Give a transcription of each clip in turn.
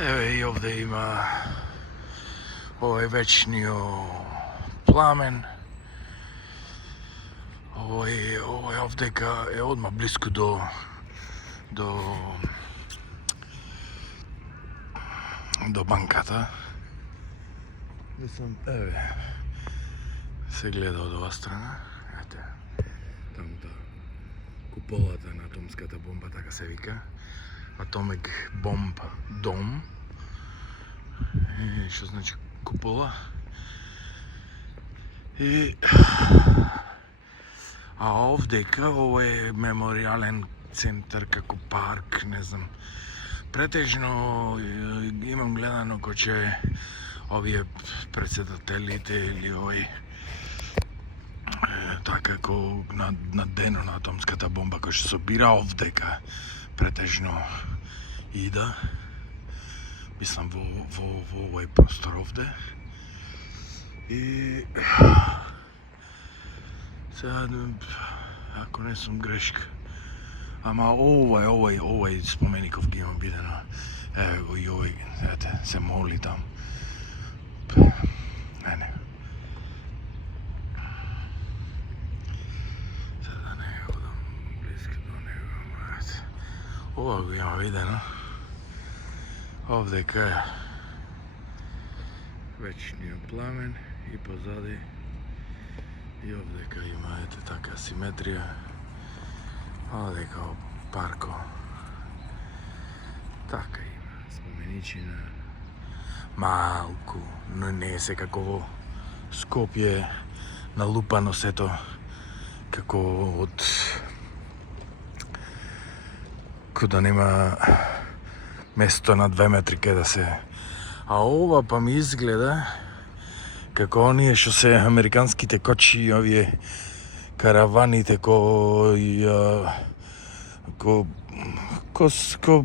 Еве и овде има овој вечниот пламен. Овој овдека е одма блиску до банката. Мислам, еве, се гледа од ова страна. Ете, таму куполата на атомската бомба, така се вика. Atomic Bomb Dome. Што значи купола. А овдека, ово е мемориален центар како парк, не знам. Претежно имам гледано кој овие председателите или овој така како на денот на атомската бомба кој што собира овдека претежно ида. Мислам во овој простор овде. И сега, ако не сум грешка, ама овој спомеников ги имам видено. Еве го и овој, ете, се моли там. Не. Сега не одам близко до него. Ова го има видено. Овдека е вечниот пламен и позади и овдека има ете така симетрија. Овдека парко. Така има споменичина. Малку, но не е се како во Скопје налупано сето како од да нема место на 2 метри каде да се. А ова па ми изгледа како оние што се американските кочи, овие караваните ко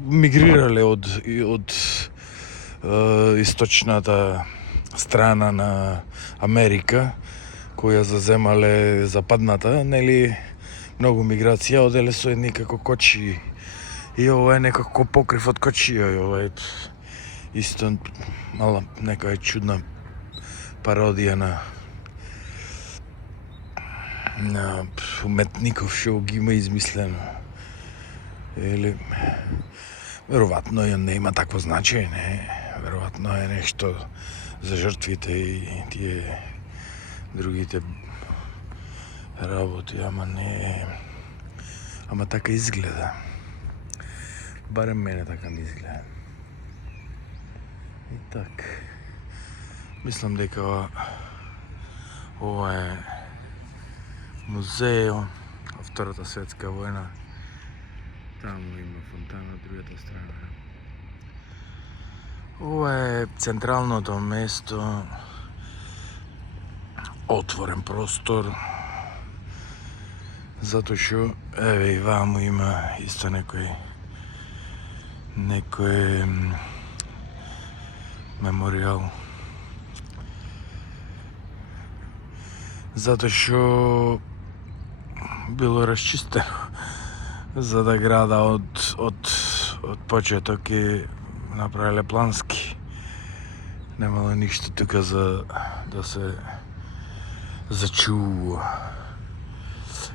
мигрирале од источната страна на Америка, која заземале западната, нели, многу миграција, оделе со едни како кочи. И ова е некако покрив од кочија, ова е исто мала некоја чудна пародија на уметников што ги има измислено. Или веројатно не има такво значење, веројатно е нешто за жртвите и тие другите работи, ама не, ама така изгледа. Барем мене така ми изгледа. И така. Мислам дека ова е музеј од Втората светска војна. Таму има фонтана од другата страна. Ова е централното место, отворен простор, затоа што еве и ваму има исто некој меморијал. Затоа што било расчистено за да града од почеток и направиле плански. Немало ништо тука за да се зачува.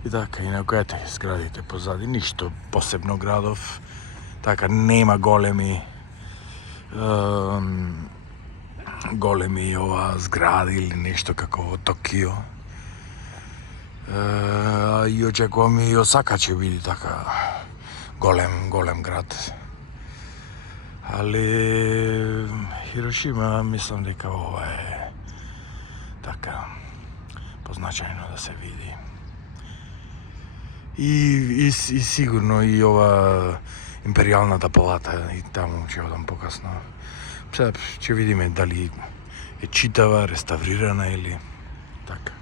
И така, инаку ете зградите позади, ништо посебно градов. Така, нема големи ова згради или нешто како во Токио. И очекувам и Осака ќе биде така голем град. Али Хирошима мислам дека ова е така позначајно да се види. И сигурно и ова Империјалната палата, и таму ќе одам покасно. Сега ќе видиме дали е читава, реставрирана или така.